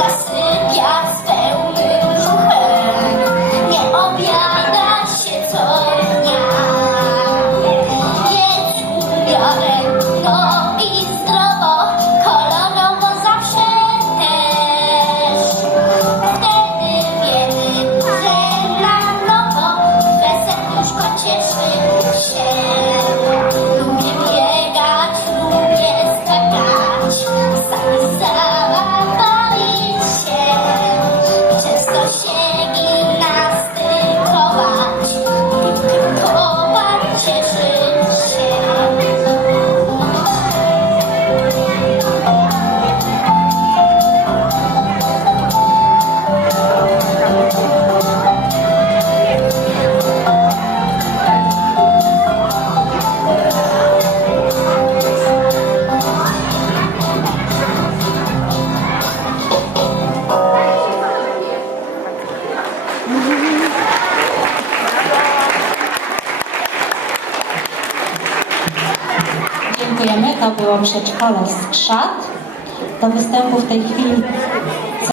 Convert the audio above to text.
acende a to było przedszkole Skrzat. Do występu w tej chwili